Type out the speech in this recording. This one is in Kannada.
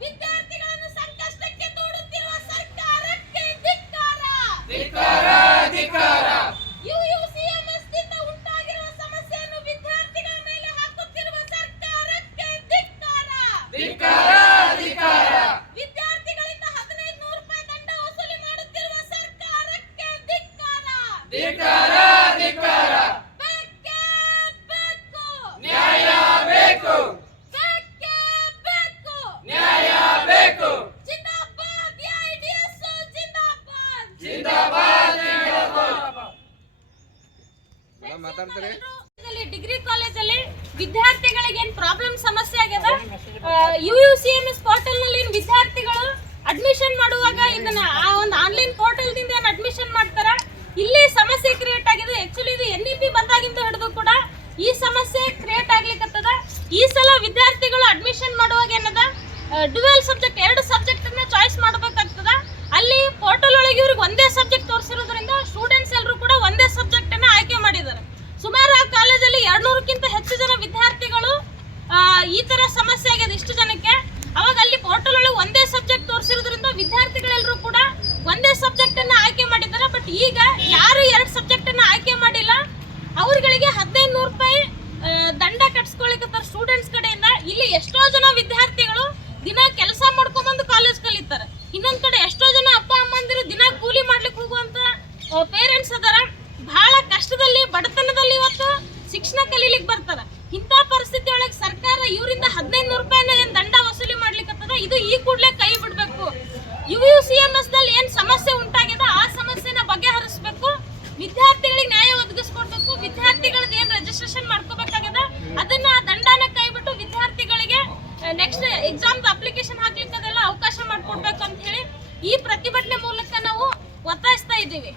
ವಿದ್ಯಾರ್ಥಿಗಳನ್ನು ಸಂಕಷ್ಟಕ್ಕೆ ದೂಡುತ್ತಿರುವ ಸರ್ಕಾರಕ್ಕೆ ಧಿಕ್ಕಾರ. ಯುಯುಸಿಎಂಎಸ್ ದಿಂದ ಉಂಟಾಗಿರುವ ಸಮಸ್ಯೆಯನ್ನು ವಿದ್ಯಾರ್ಥಿಗಳ ಮೇಲೆ ಹಾಕುತ್ತಿರುವ ಸರ್ಕಾರಕ್ಕೆ ಧಿಕ್ಕಾರ. ವಿದ್ಯಾರ್ಥಿಗಳಿಂದ ಹದಿನೈದು ನೂರು ರೂಪಾಯಿ ದಂಡ ವಸೂಲಿ ಮಾಡುತ್ತಿರುವ ಸರ್ಕಾರಕ್ಕೆ ಧಿಕ್ಕಾರ ಡಿಗ್ರಿ ಕಾಲೇಜಲ್ಲಿ ವಿದ್ಯಾರ್ಥಿಗಳಿಗೆ ಏನ್ ಪ್ರಾಬ್ಲಮ್ ಸಮಸ್ಯೆ ಆಗ್ಯದ? U U C M S ಪೋರ್ಟಲ್ನಲ್ಲಿ ವಿದ್ಯಾರ್ಥಿಗಳು ಅಡ್ಮಿಷನ್ ಮಾಡುವಾಗ ಇದನ್ನ ಆ ಒಂದು ಆನ್ಲೈನ್ ಪೋರ್ಟಲ್ ದಿಂದ ಏನ್ ಅಡ್ಮಿಷನ್ ಮಾಡ್ತಾರ? ಇಲ್ಲಿ ಸಮಸ್ಯೆ ಕ್ರಿಯೇಟ್ ಆಗಿದೆ. ಆಕ್ಚುಲಿ ಇದು ಎನ್ ಇ ಪಿ ಬಂದಾಗಿಂದ ಹಿಡಿದು ಕೂಡ ಈ ಸಮಸ್ಯೆ ಕ್ರಿಯೇಟ್ ಆಗ್ಲಿಕ್ಕತ್ತದ ಈ ಸಲ ವಿದ್ಯಾರ್ಥಿಗಳು ಅಡ್ಮಿಷನ್ ಮಾಡುವಾಗ ಏನದ? ಡುವೆಲ್ ಸಬ್ಜೆಕ್ಟ್ ಎರಡು ಸಬ್ಜೆಕ್ಟ್ ಅನ್ನ ಚಾಯ್ಸ್ ಮಾಡಬೇಕಾಗ್ತದ ಅಲ್ಲಿ ಪೋರ್ಟಲ್ ಒಳಗೆ ಇವ್ರಿಗೆ ಒಂದೇ ಸಬ್ಜೆಕ್ಟ್ ತೋರಿಸಿರೋದ್ರಿಂದ ಸ್ಟೂಡೆಂಟ್ಸ್ ಎಲ್ಲರೂ ಕೂಡ ಒಂದೇ ಸಬ್ಜೆಕ್ಟ್ ಅನ್ನ ಆಯ್ಕೆ ಮಾಡಿದ್ದಾರೆ ಸುಮಾರು ಆ ಕಾಲೇಜಲ್ಲಿ ಎರಡ್ನೂರಕ್ಕಿಂತ ಹೆಚ್ಚು ಜನ ವಿದ್ಯಾರ್ಥಿಗಳು ಆ, ಈ ತರ ಸಮಸ್ಯೆ ಆಗಿದೆ ಇಷ್ಟು ಜನಕ್ಕೆ ಅವಾಗ ಅಲ್ಲಿ ಪೋರ್ಟಲ್ ಒಳಗೆ ಒಂದೇ ಸಬ್ಜೆಕ್ಟ್ ತೋರಿಸಿರೋದ್ರಿಂದ ವಿದ್ಯಾರ್ಥಿಗಳೆಲ್ಲರೂ ಕೂಡ ಒಂದೇ ಸಬ್ಜೆಕ್ಟ್ ಅನ್ನ ಆಯ್ಕೆ ಮಾಡಿದ್ದಾರೆ ಬಟ್ ಈಗ ಯಾರು ಎರಡು ಸಬ್ಜೆಕ್ಟ್ ಅನ್ನ ಆಯ್ಕೆ ಮಾಡಿಲ್ಲ ಅವ್ರಗಳಿಗೆ ಹದಿನೈದು ನೂರು ರೂಪಾಯಿ ಆ, ದಂಡ ಕಟ್ಸ್ಕೊಳಿಕತ್ತಾರ ಸ್ಟೂಡೆಂಟ್ಸ್ ಕಡೆಯಿಂದ ಇಲ್ಲಿ ಎಷ್ಟೋ ಜನ ವಿದ್ಯಾರ್ಥಿಗಳು ದಿನ ಕೆಲಸ ಮಾಡ್ಕೊಂಡ್ಬಂದು ಕಾಲೇಜ್ ಕಲಿತಾರೆ. ಇನ್ನೊಂದ್ ಕಡೆ ಎಷ್ಟೋ ಜನ ಅಪ್ಪ, ಅಮ್ಮಂದಿರು ದಿನ ಕೂಲಿ ಮಾಡ್ಲಿಕ್ಕೆ ಹೋಗುವಂತ ಪೇರೆಂಟ್ಸ್ ಅದಾರ. ಬಹಳ ಕಷ್ಟದಲ್ಲಿ, ಬಡತನದಲ್ಲಿ ಇವತ್ತು ಶಿಕ್ಷಣ ಕಲೀಲಿಕ್ಕೆ ಬರ್ತಾರ. ಇಂಥ ಪರಿಸ್ಥಿತಿ ಒಳಗೆ ಸರ್ಕಾರ ಇವರಿಂದ ಹದಿನೈದು ನೂರು ರೂಪಾಯಿನ ಏನ್ ದಂಡ ವಸೂಲಿ ಮಾಡ್ಲಿಕ್ಕೆ ಇದು ಈ ಕೂಡಲೇ ಕೈ ಬಿಡ್ಬೇಕು. U U C M S ದಲ್ಲಿ ಏನ್ ಸಮಸ್ಯೆ ಉಂಟಾಗಿದೆ, ಆ ಸಮಸ್ಯೆನ ಬಗೆಹರಿಸಬೇಕು. ವಿದ್ಯಾರ್ಥಿಗಳಿಗೆ ನ್ಯಾಯ ಒದಗಿಸ್ಕೊಡ್ಬೇಕು. ವಿದ್ಯಾರ್ಥಿಗಳದ್ದು ಏನ್ ರಿಜಿಸ್ಟ್ರೇಷನ್ ಮಾಡ್ಕೋಬೇಕಾಗ್ಯದ ಎಕ್ಸಾಮ್ದು ಅಪ್ಲಿಕೇಶನ್ ಹಾಕ್ಲಿಕ್ಕೆ ಅವಕಾಶ ಮಾಡಿಕೊಡ್ಬೇಕು ಅಂತ ಹೇಳಿ ಈ ಪ್ರತಿಭಟನೆ ಮೂಲಕ ನಾವು ಒತ್ತಾಯಿಸ್ತಾ ಇದ್ದೀವಿ.